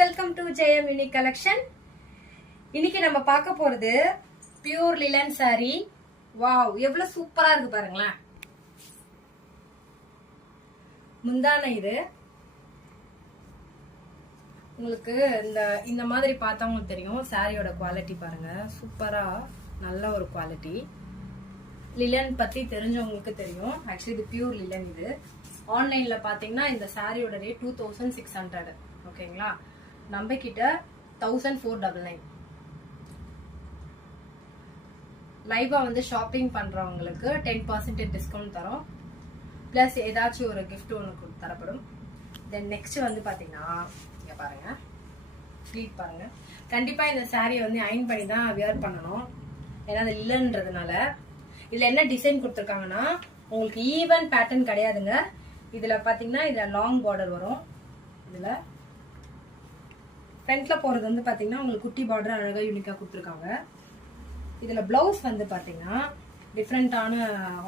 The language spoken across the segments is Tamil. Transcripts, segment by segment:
Welcome to Jayam unique collection. இன்னைக்கு நம்ம பார்க்க போறது பியூர் லிலன் சாரி. வாவ், எவ்வளவு சூப்பரா இருக்கு பாருங்களேன். முந்தான இது உங்களுக்கு இந்த மாதிரி பார்த்தா உங்களுக்கு தெரியும். சாரியோட குவாலிட்டி பாருங்க, சூப்பரா நல்ல ஒரு குவாலிட்டி. லிலன் பத்தி தெரிஞ்சவங்களுக்கு தெரியும். ஆக்சுவலி இது பியூர் லிலன். இது ஆன்லைன்ல பாத்தீங்கன்னா இந்த சாரியோட ரேட் 2600. ஓகேங்களா, நம்ம கிட்ட 1499. லைவா வந்து ஷாப்பிங் பண்றவங்களுக்கு 10% டிஸ்கவுண்ட் தரோம். பிளஸ் ஏதாச்சும் ஒரு கிஃப்ட் ஒன்று தரப்படும். தென் நெக்ஸ்ட் வந்து பாத்தீங்கன்னா இங்க பாருங்க, ஸ்லீட் பாருங்க. கண்டிப்பா இந்த சாரியை வந்து அயன் பண்ணி தான் வியர் பண்ணணும், ஏன்னா அது இல்லைன்றதுனால. இதுல என்ன டிசைன் கொடுத்துருக்காங்கன்னா உங்களுக்கு ஈவன் பேட்டர்ன் கிடையாதுங்க. இதுல பாத்தீங்கன்னா இதுல லாங் பார்டர் வரும். இதுல ஃப்ரண்ட்ல போறது வந்து பாத்தீங்கன்னா உங்களுக்கு குட்டி பார்டர் அழகா யூனிக்கா கொடுத்துருக்காங்க. இதுல பிளவுஸ் வந்து பாத்தீங்கன்னா டிஃப்ரெண்டான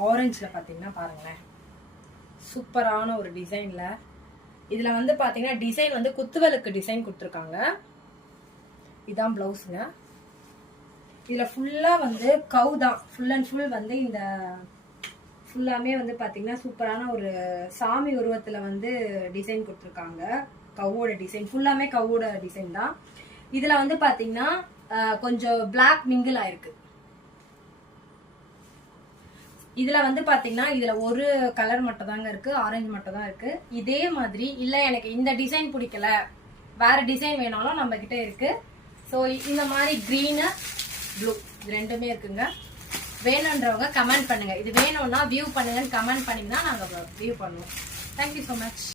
ஆரஞ்சுல பாத்தீங்கன்னா பாருங்களேன், சூப்பரான ஒரு டிசைன்ல. இதுல வந்து பாத்தீங்கன்னா டிசைன் வந்து குத்துவலுக்கு டிசைன் கொடுத்துருக்காங்க. இதான் பிளவுஸுங்க. இதுல ஃபுல்லா வந்து கவு தான், ஃபுல் அண்ட் ஃபுல் வந்து இந்த ஃபுல்லாமே வந்து பாத்தீங்கன்னா சூப்பரான ஒரு சாமி உருவத்துல வந்து டிசைன் கொடுத்துருக்காங்க. கவோட டிசைன் ஃபுல்லாமே கவோட டிசைன் தான். இதுல வந்து பாத்தீங்கன்னா கொஞ்சம் பிளாக் மிங்கிள் ஆயிருக்கு. இதுல வந்து பாத்தீங்கன்னா இதுல ஒரு கலர் மட்டும் தாங்க இருக்கு, ஆரஞ்சு மட்டும் தான் இருக்கு. இதே மாதிரி இல்ல எனக்கு இந்த டிசைன் பிடிக்கல, வேற டிசைன் வேணாலும் நம்ம கிட்ட இருக்கு. ஸோ இந்த மாதிரி கிரீனு ப்ளூ இது ரெண்டுமே இருக்குங்க. வேணுன்றவங்க கமெண்ட் பண்ணுங்க. இது வேணும்னா வியூ பண்ணுங்கன்னு கமெண்ட் பண்ணீங்கன்னா நாங்க வியூ பண்ணுவோம். Thank you so much.